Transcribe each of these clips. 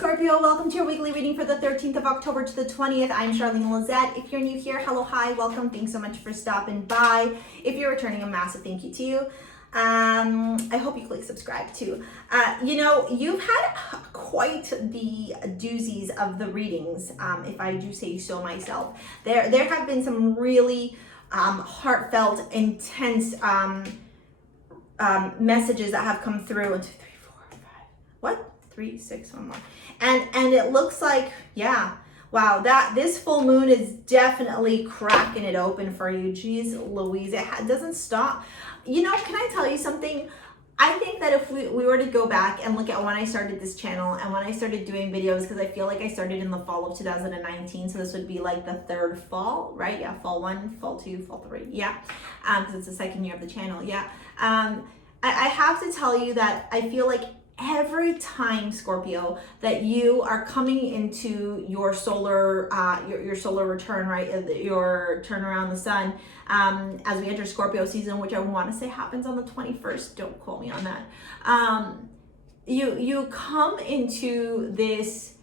Scorpio, welcome to your weekly reading for the 13th of October to the 20th. I'm Charlene Lizette. If you're new here, hello, hi, welcome. Thanks so much for stopping by. If you're returning, a massive thank you to you. I hope you click subscribe too. You've had quite the doozies of the readings, if I do say so myself. There have been some really heartfelt, intense messages that have come through. 1, 2, 3, 4, 5. What? 3, 6, 1 more. And it looks like, yeah, wow, this full moon is definitely cracking it open for you. Jeez Louise, it doesn't stop. You know, can I tell you something? I think that if we were to go back and look at when I started this channel and when I started doing videos, because I feel like I started in the fall of 2019, so this would be like the third fall, right? Yeah, fall 1, fall 2, fall 3, yeah, because it's the second year of the channel, yeah. I have to tell you that I feel like every time, Scorpio, that you are coming into your solar your solar return, right, your turn around the sun, as we enter Scorpio season, which I want to say happens on the 21st, don't quote me on that, you come into this,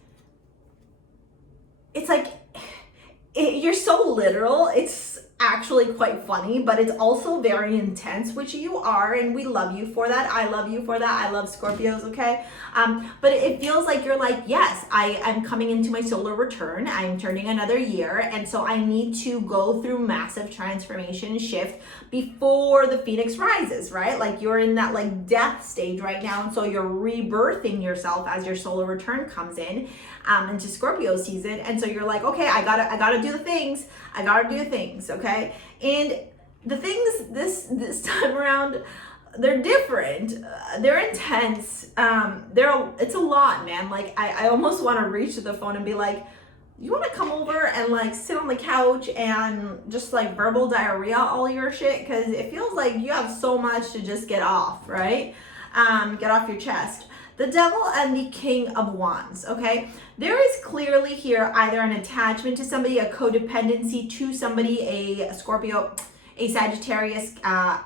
it's like, you're so literal, it's actually quite funny, but it's also very intense, which you are, and we love you for that. I love you for that. I love Scorpios, okay? But it feels like you're like, yes, I'm coming into my solar return. I'm turning another year, and so I need to go through massive transformation and shift before the phoenix rises, right? Like you're in that like death stage right now, and so you're rebirthing yourself as your solar return comes in into Scorpio season, and so you're like, okay, I gotta do the things. I gotta do things, okay? And the things this time around, they're different. They're intense. It's a lot, man. Like I almost want to reach to the phone and be like, you want to come over and like sit on the couch and just like verbal diarrhea all your shit? Because it feels like you have so much to just get off, right? Get off your chest. The Devil and the King of Wands, okay? There is clearly here either an attachment to somebody, a codependency to somebody, a Scorpio, a Sagittarius,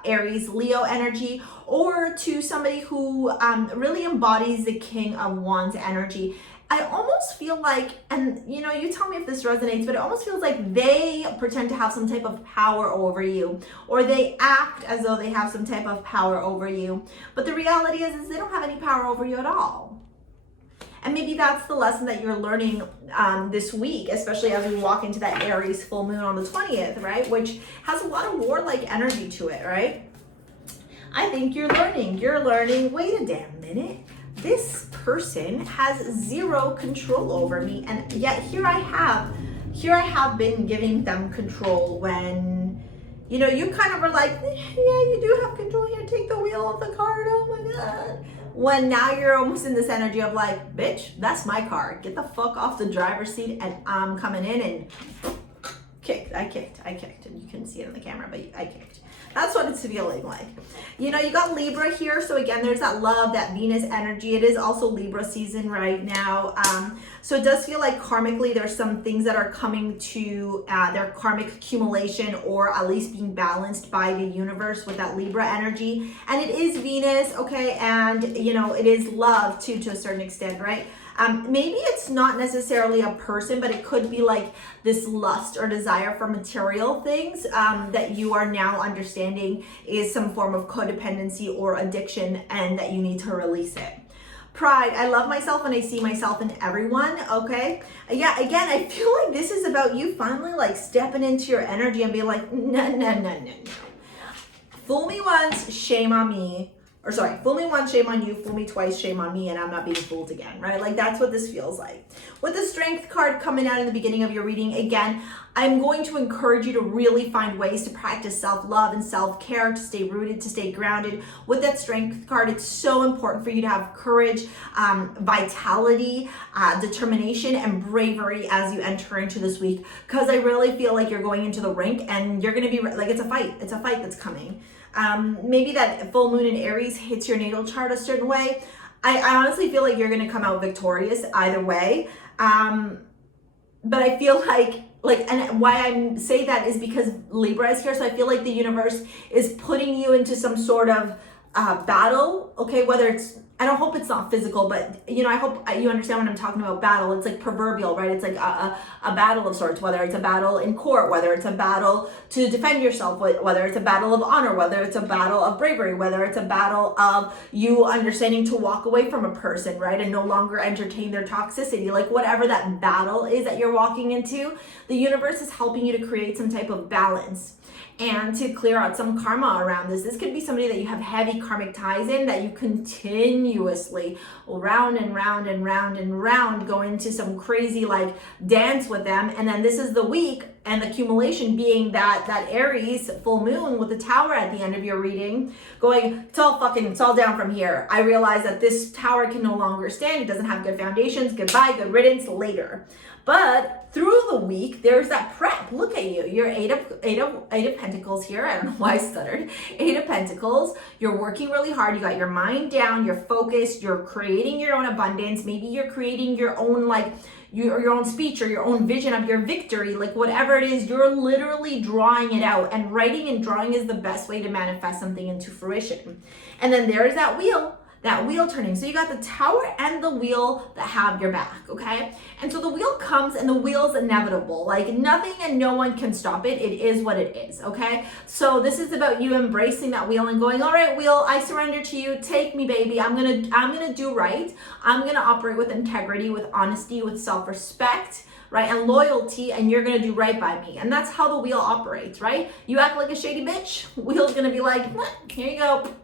Aries, Leo energy, or to somebody who really embodies the King of Wands energy. I almost feel like, and you know, you tell me if this resonates, but it almost feels like they pretend to have some type of power over you, or they act as though they have some type of power over you. But the reality is they don't have any power over you at all. And maybe that's the lesson that you're learning this week, especially as we walk into that Aries full moon on the 20th, right? Which has a lot of warlike energy to it, right? I think you're learning, wait a damn minute. This person has zero control over me, and yet here I have been giving them control when, you know, you kind of are like, yeah, you do have control here, take the wheel off the cart, oh my god. When now you're almost in this energy of like, bitch, that's my car, get the fuck off the driver's seat, and I'm coming in and I kicked, and you couldn't see it in the camera, but I kicked. That's what it's feeling like. You know, you got Libra here. So again, there's that love, that Venus energy. It is also Libra season right now. So it does feel like karmically there's some things that are coming to their karmic accumulation, or at least being balanced by the universe with that Libra energy. And it is Venus, okay? And, you know, it is love too, to a certain extent, right? Maybe it's not necessarily a person, but it could be like this lust or desire for material things that you are now understanding is some form of codependency or addiction, and that you need to release it. Pride. I love myself and I see myself in everyone, okay? Yeah, again, I feel like this is about you finally like stepping into your energy and being like, no. Fool me once, shame on me. Or sorry, fool me once, shame on you, fool me twice, shame on me, and I'm not being fooled again, right? Like that's what this feels like. With the Strength card coming out in the beginning of your reading, again, I'm going to encourage you to really find ways to practice self-love and self-care, to stay rooted, to stay grounded. With that Strength card, it's so important for you to have courage, vitality, determination, and bravery as you enter into this week, because I really feel like you're going into the rink and you're going to be like, it's a fight that's coming. Maybe that full moon in Aries hits your natal chart a certain way. I honestly feel like you're going to come out victorious either way. But I feel like, and why I say that is because Libra is here. So I feel like the universe is putting you into some sort of battle, okay, whether it's I don't hope it's not physical, but you know, I hope you understand when I'm talking about battle. It's like proverbial, right? It's like a battle of sorts, whether it's a battle in court, whether it's a battle to defend yourself, whether it's a battle of honor, whether it's a battle of bravery, whether it's a battle of you understanding to walk away from a person, right? And no longer entertain their toxicity. Like whatever that battle is that you're walking into, the universe is helping you to create some type of balance and to clear out some karma around this. This could be somebody that you have heavy karmic ties in, that you continuously round and round and round and round go into some crazy like dance with them. And then this is the week, and the accumulation being that Aries full moon with the tower at the end of your reading going, it's all down from here. I realize that this tower can no longer stand. It doesn't have good foundations. Goodbye, good riddance later. But through the week, there's that prep. Look at you. You're eight of Pentacles here. I don't know why I stuttered. 8 of Pentacles. You're working really hard. You got your mind down. You're focused. You're creating your own abundance. Maybe you're creating your own like your own speech or your own vision of your victory. Like whatever it is, you're literally drawing it out. And writing and drawing is the best way to manifest something into fruition. And then there's that wheel turning. So you got the tower and the wheel that have your back, okay? And so the wheel comes, and the wheel's inevitable. Like nothing and no one can stop it. It is what it is, okay? So this is about you embracing that wheel and going, all right, wheel, I surrender to you. Take me, baby. I'm gonna do right. I'm gonna operate with integrity, with honesty, with self-respect, right? And loyalty, and you're gonna do right by me. And that's how the wheel operates, right? You act like a shady bitch, wheel's gonna be like, here you go,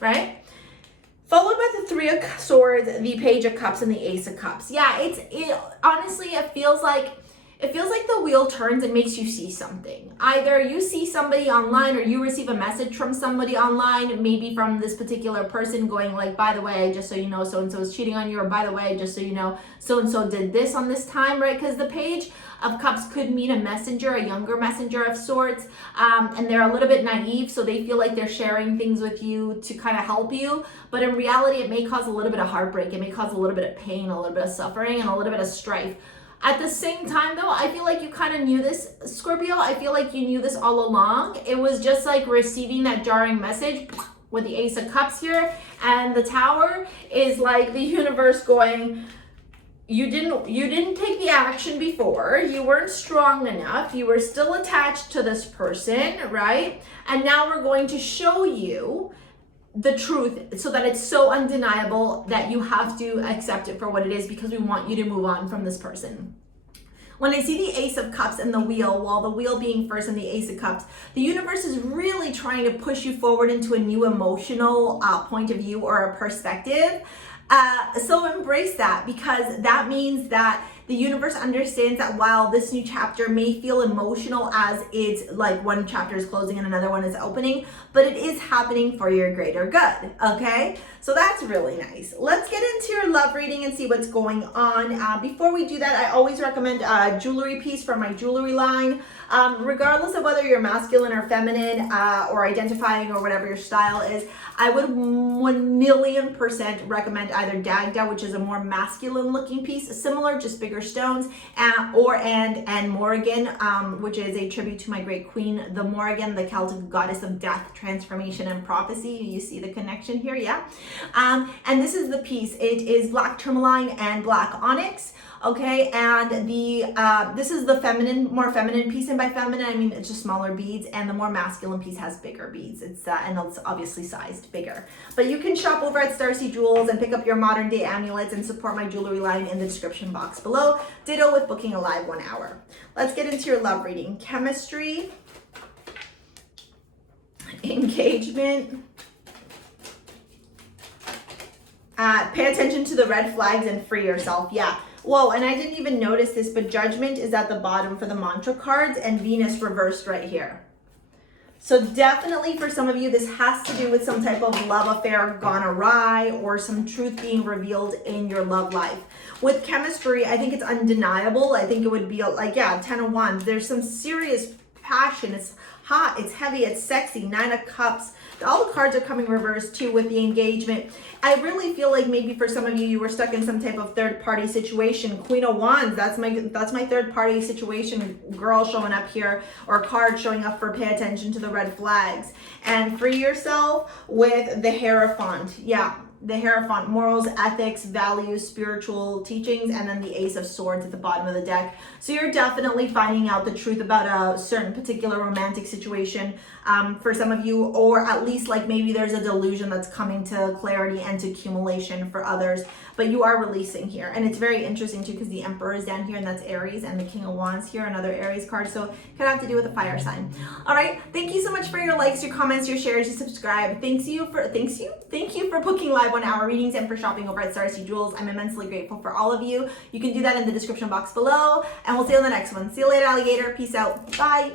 right? Followed by the 3 of Swords, the Page of Cups, and the Ace of Cups. Yeah, honestly, it feels like the wheel turns and makes you see something. Either you see somebody online, or you receive a message from somebody online, maybe from this particular person going like, by the way, just so you know, so-and-so is cheating on you, or by the way, just so you know, so-and-so did this on this time, right? Because the Page of Cups could mean a messenger, a younger messenger of sorts, and they're a little bit naive, so they feel like they're sharing things with you to kind of help you, but in reality, it may cause a little bit of heartbreak, it may cause a little bit of pain, a little bit of suffering, and a little bit of strife. At the same time, though, I feel like you kind of knew this, Scorpio. I feel like you knew this all along. It was just like receiving that jarring message with the Ace of Cups here, and the Tower is like the universe going, you didn't take the action before, you weren't strong enough, you were still attached to this person, right? And now we're going to show you the truth so that it's so undeniable that you have to accept it for what it is, because we want you to move on from this person. When I see the Ace of Cups and the wheel, while the wheel being first and the Ace of Cups, the universe is really trying to push you forward into a new emotional point of view or a perspective. So embrace that, because that means that the universe understands that while this new chapter may feel emotional as it's like one chapter is closing and another one is opening, but it is happening for your greater good, okay? So that's really nice. Let's get into your love reading and see what's going on. Before we do that, I always recommend a jewelry piece from my jewelry line. Regardless of whether you're masculine or feminine or identifying or whatever your style is, I would 1,000,000% recommend either Dagda, which is a more masculine looking piece, similar, just bigger stones, and Morrigan, which is a tribute to my great queen, the Morrigan, the Celtic goddess of death, transformation, and prophecy. You see the connection here, yeah? And this is the piece. It is black tourmaline and black onyx. Okay, and this is the more feminine piece, and by feminine I mean it's just smaller beads, and the more masculine piece has bigger beads. It's and it's obviously sized bigger. But you can shop over at STARSEA Jewels and pick up your modern day amulets and support my jewelry line in the description box below. Ditto with booking a live 1 hour. Let's get into your love reading. Chemistry, engagement. Pay attention to the red flags and free yourself. Yeah. Whoa, and I didn't even notice this, but Judgment is at the bottom for the mantra cards, and Venus reversed right here. So definitely for some of you, this has to do with some type of love affair gone awry, or some truth being revealed in your love life. With Chemistry, I think it's undeniable. I think it would be like, yeah, 10 of Wands. There's some serious passion. It's hot, it's heavy, it's sexy. 9 of Cups. All the cards are coming reversed too with the engagement. I really feel like maybe for some of you, you were stuck in some type of third party situation. Queen of Wands, that's my third party situation girl showing up here, or card showing up for pay attention to the red flags. And free yourself with the Hierophant. Yeah, the Hierophant, morals, ethics, values, spiritual teachings, and then the Ace of Swords at the bottom of the deck. So you're definitely finding out the truth about a certain particular romantic situation for some of you, or at least like maybe there's a delusion that's coming to clarity and to accumulation for others, but you are releasing here. And it's very interesting too because the Emperor is down here and that's Aries, and the King of Wands here, another Aries card, so it could have to do with a fire sign. All right, thank you so much for your likes, your comments, your shares, your subscribe. Thank you for booking live 1 hour readings and for shopping over at STARSEA Jewels. I'm immensely grateful for all of you. You can do that in the description box below, and we'll see you on the next one. See you later, alligator. Peace out. Bye.